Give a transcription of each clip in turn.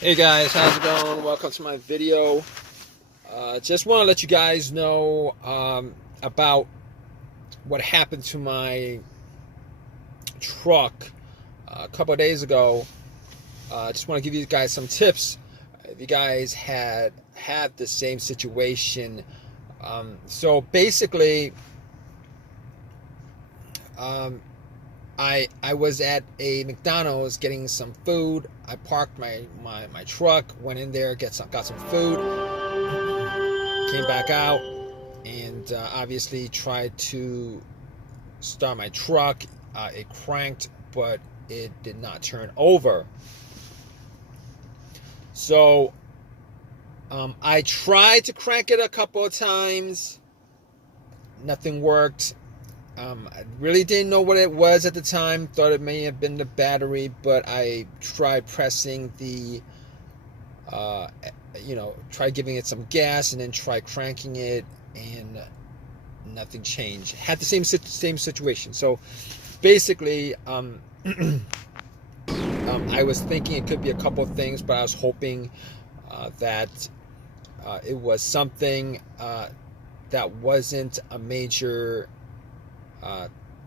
Hey guys, how's it going? Welcome to my video. Just want to let you guys know about what happened to my truck a couple of days ago. Just want to give you guys some tips if you guys had the same situation. So basically, I was at a McDonald's getting some food. I parked my truck, went in there, got some food, came back out, and obviously tried to start my truck. It cranked, but it did not turn over. So I tried to crank it a couple of times. Nothing worked. I really didn't know what it was at the time. Thought it may have been the battery, but I tried pressing the, tried giving it some gas and then tried cranking it, and nothing changed. Had the same situation. So basically, I was thinking it could be a couple of things, but I was hoping that it was something that wasn't a major.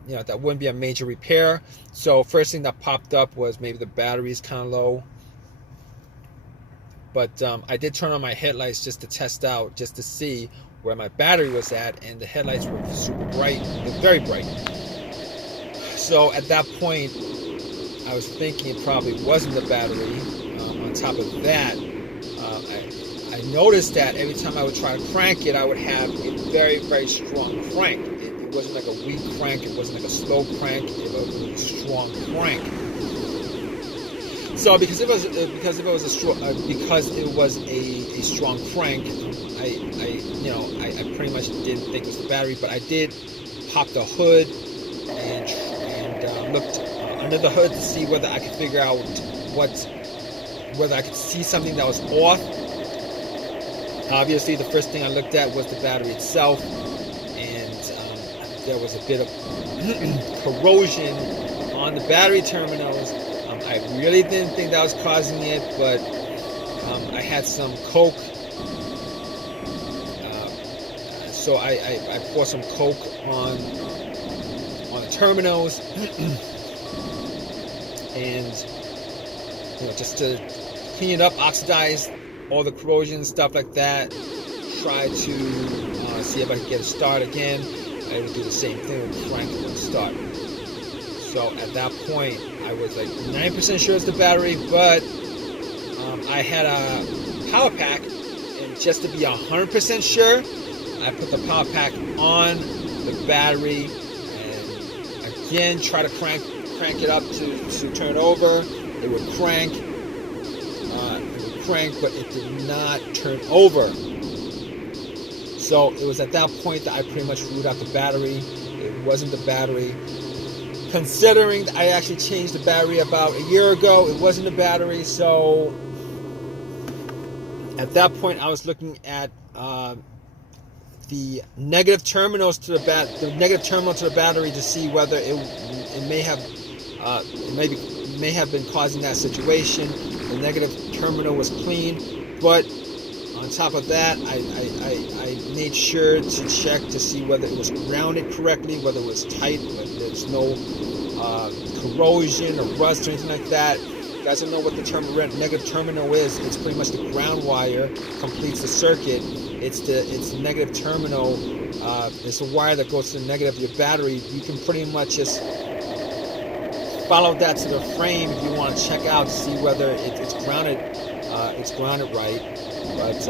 That wouldn't be a major repair. So first thing that popped up was maybe the battery's kind of low. But I did turn on my headlights just to test out, just to see where my battery was at, and the headlights were super bright, very bright. So at that point, I was thinking it probably wasn't the battery. On top of that, I noticed that every time I would try to crank it, I would have a very, very strong crank. It wasn't like a weak crank. It wasn't like a slow crank. It was a strong crank. So because it was a strong crank, I pretty much didn't think it was the battery, but I did pop the hood and looked under the hood to see whether I could figure out whether I could see something that was off. Obviously, the first thing I looked at was the battery itself, and there was a bit of corrosion on the battery terminals. I really didn't think that was causing it, but I had some Coke, so I poured some Coke on the terminals, and just to clean it up, oxidize all the corrosion, stuff like that. Try to see if I can get it started again. I would do the same thing with crank it and start. So at that point, I was like 9% sure it's the battery, but I had a power pack, and just to be 100% sure, I put the power pack on the battery and again try to crank it up to turn over. It would crank. But it did not turn over. So it was at that point that I pretty much ruled out the battery. It wasn't the battery. Considering that I actually changed the battery about a year ago, it wasn't the battery. So at that point, I was looking at the negative terminals to the negative terminal to the battery to see whether it may have been causing that situation. The negative terminal was clean, but on top of that, I made sure to check to see whether it was grounded correctly, whether it was tight, whether there's no corrosion or rust or anything like that. You guys don't know what the negative terminal is. It's pretty much the ground wire completes the circuit. It's the negative terminal. It's a wire that goes to the negative of your battery. You can pretty much just follow that to the frame if you want to check out to see whether it's grounded. It's grounded right, but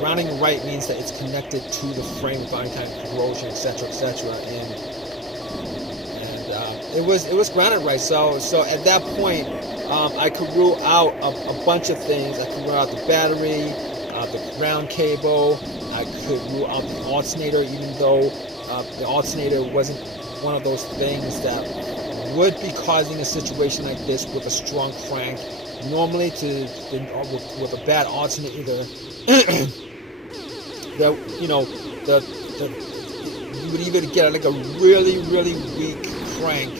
grounding right means that it's connected to the frame without any kind of corrosion, etc., etc. And it was grounded right. So at that point, I could rule out a bunch of things. I could rule out the battery, the ground cable. I could rule out the alternator, even though the alternator wasn't one of those things that would be causing a situation like this with a strong crank. Normally, with a bad alternator, you would either get like a really, really weak crank,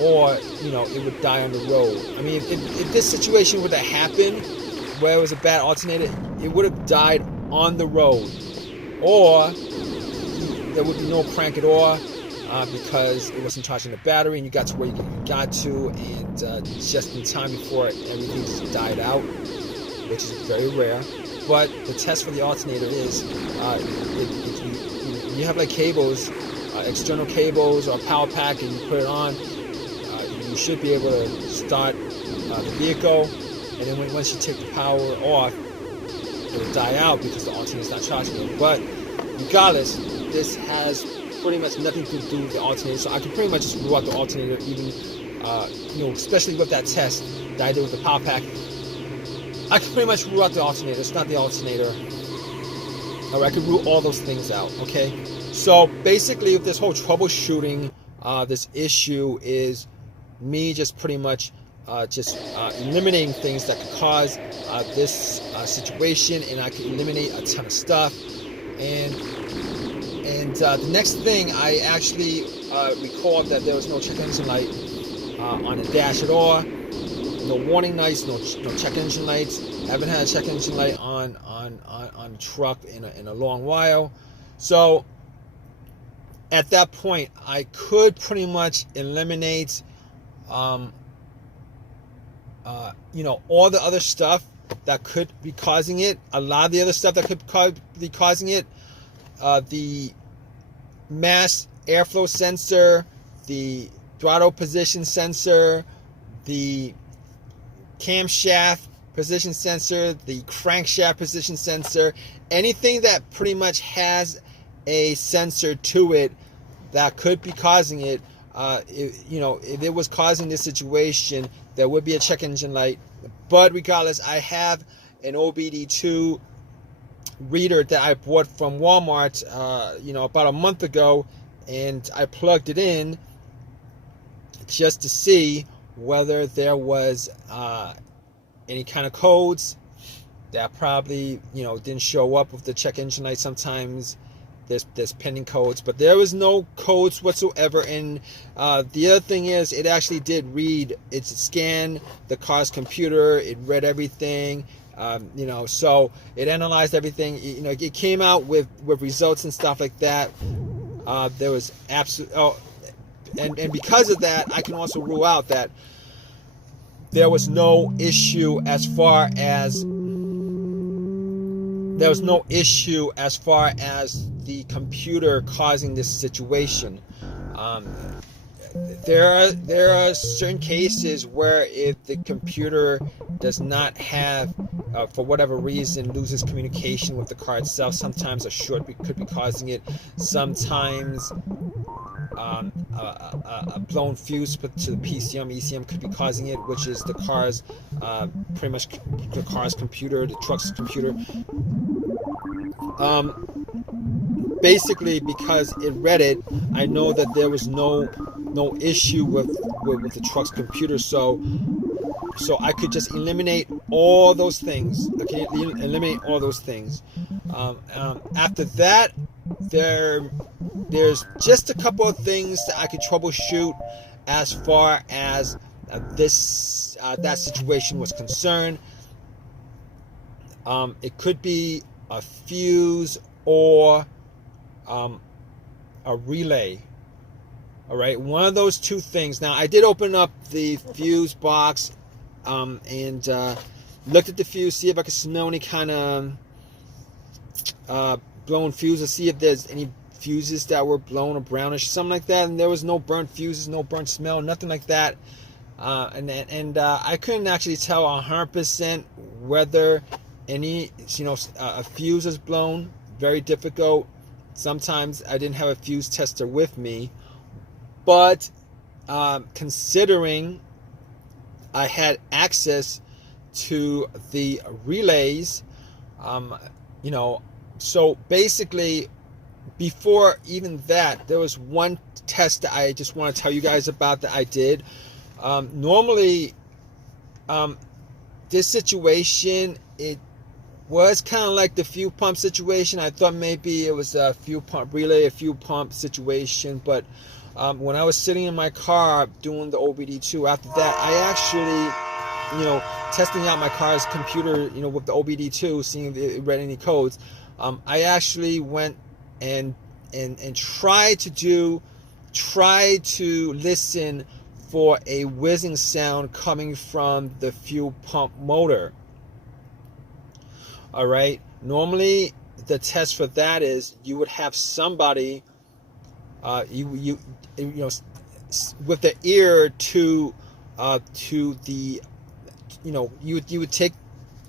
or it would die on the road. I mean, if this situation were to happen, where it was a bad alternator, it would have died on the road, or there would be no crank at all because it wasn't charging the battery, and you got to where you got to, and just in time before everything just died out, which is very rare. But the test for the alternator is if you have like cables, external cables or a power pack, and you put it on, you should be able to start the vehicle, and then once you take the power off, it'll die out because the alternator is not charging it. But regardless, this has pretty much nothing to do with the alternator, so I can pretty much just rule out the alternator, even especially with that test that I did with the power pack. I can pretty much rule out the alternator. It's not the alternator. All right, I can rule all those things out. Okay, so basically, with this whole troubleshooting, this issue is me just pretty much eliminating things that could cause this situation, and I can eliminate a ton of stuff. And the next thing, I actually recalled that there was no check engine light on the dash at all. No warning lights, no check engine lights. Haven't had a check engine light on the truck in a long while. So at that point, I could pretty much eliminate all the other stuff that could be causing it. A lot of the other stuff that could be causing it. The mass airflow sensor, the throttle position sensor, the camshaft position sensor, the crankshaft position sensor, anything that pretty much has a sensor to it that could be causing it. If it was causing this situation, there would be a check engine light. But regardless, I have an OBD2 reader that I bought from Walmart, about a month ago, and I plugged it in just to see whether there was any kind of codes that probably didn't show up with the check engine light. Sometimes there's pending codes, but there was no codes whatsoever. And the other thing is, it actually did read, it scanned the car's computer, it read everything, so it analyzed everything. It came out with results and stuff like that. There was and because of that, I can also rule out that there was no issue as far as the computer causing this situation. There are certain cases where if the computer does not have, for whatever reason, loses communication with the car itself, sometimes a short could be causing it. Sometimes a blown fuse put to the PCM, ECM could be causing it, which is the car's pretty much the car's computer, the truck's computer. Basically, because it read it, I know that there was no issue with the truck's computer, so I could just eliminate all those things. After that, there's just a couple of things that I could troubleshoot as far as that situation was concerned. It could be a fuse or a relay. All right, one of those two things. Now, I did open up the fuse box and looked at the fuse, see if I could smell any kind of blown fuses, see if there's any fuses that were blown or brownish, something like that. And there was no burnt fuses, no burnt smell, nothing like that. And I couldn't actually tell 100% whether any a fuse is blown. Very difficult. Sometimes I didn't have a fuse tester with me, but considering I had access to the relays, so basically, before even that, there was one test that I just want to tell you guys about that I did. Normally, this situation, it was kind of like the fuel pump situation. I thought maybe it was a fuel pump relay, a fuel pump situation, but when I was sitting in my car doing the OBD2, after that, I actually testing out my car's computer, with the OBD2, seeing if it read any codes, I actually went and tried to listen for a whizzing sound coming from the fuel pump motor. All right. Normally, the test for that is you would have somebody, with the ear to the, you would take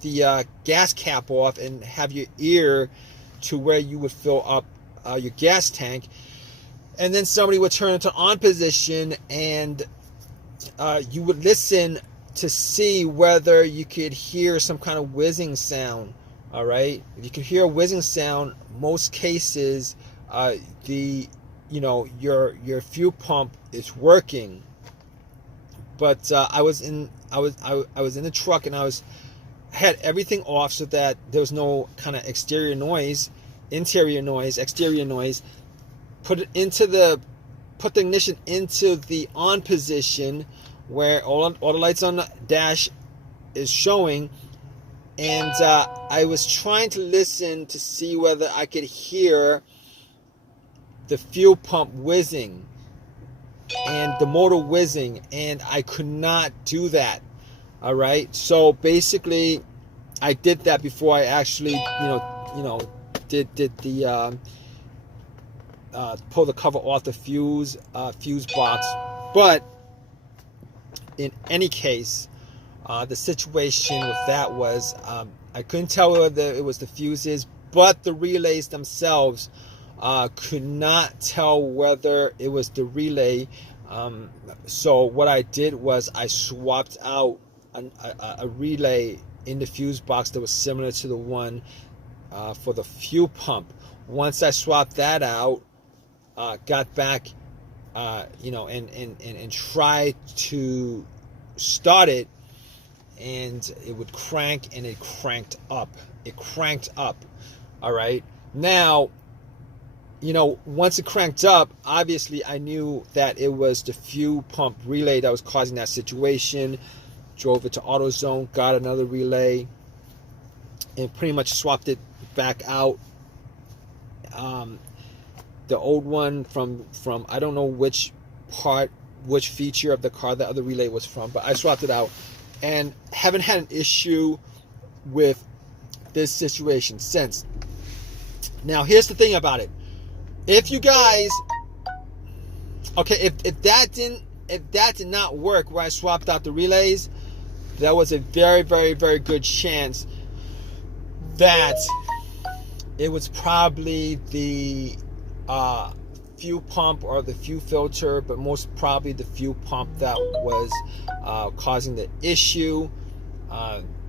the gas cap off and have your ear to where you would fill up your gas tank, and then somebody would turn it to on position, and you would listen to see whether you could hear some kind of whizzing sound. All right, if you could hear a whizzing sound, most cases, your fuel pump is working. But I was in the truck, and I had everything off so that there was no kind of interior noise. Put the ignition into the on position where all the lights on the dash is showing, and I was trying to listen to see whether I could hear the fuel pump whizzing and the motor whizzing, and I could not do that. All right, so basically I did that before I actually did the pull the cover off the fuse box. But in any case, the situation with that was I couldn't tell whether it was the fuses, but the relays themselves could not tell whether it was the relay. So what I did was I swapped out a relay in the fuse box that was similar to the one for the fuel pump. Once I swapped that out, got back, and tried to start it, and it would crank, and it cranked up. All right. Now, once it cranked up, obviously I knew that it was the fuel pump relay that was causing that situation. Drove it to AutoZone, got another relay, and pretty much swapped it back out. The old one from I don't know which feature of the car the other relay was from, but I swapped it out, and haven't had an issue with this situation since. Now, here's the thing about it. If you guys, if that did not work where I swapped out the relays, there was a very, very, very good chance that it was probably the fuel pump or the fuel filter, but most probably the fuel pump that was causing the issue.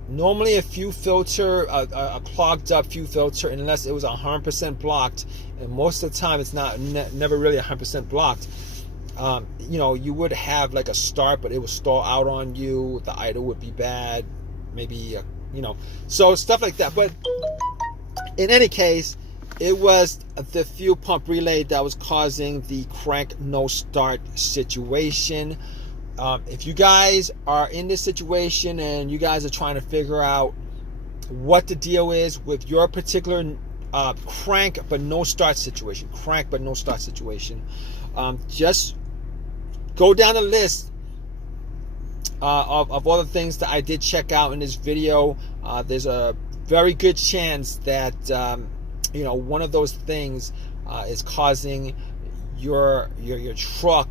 Normally a fuel filter, a clogged up fuel filter, unless it was 100% blocked, and most of the time it's never really 100% blocked, you would have like a start, but it would stall out on you. The idle would be bad, maybe, so stuff like that. But in any case, it was the fuel pump relay that was causing the crank no start situation. If you guys are in this situation and you guys are trying to figure out what the deal is with your particular crank but no start situation, just go down the list of all the things that I did check out in this video. There's a very good chance that one of those things is causing your truck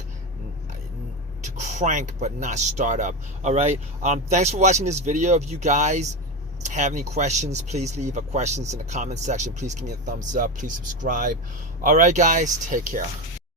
to crank but not start up. All right, thanks for watching this video. If you guys have any questions, please leave questions in the comment section. Please give me a thumbs up, please subscribe. All right guys, take care.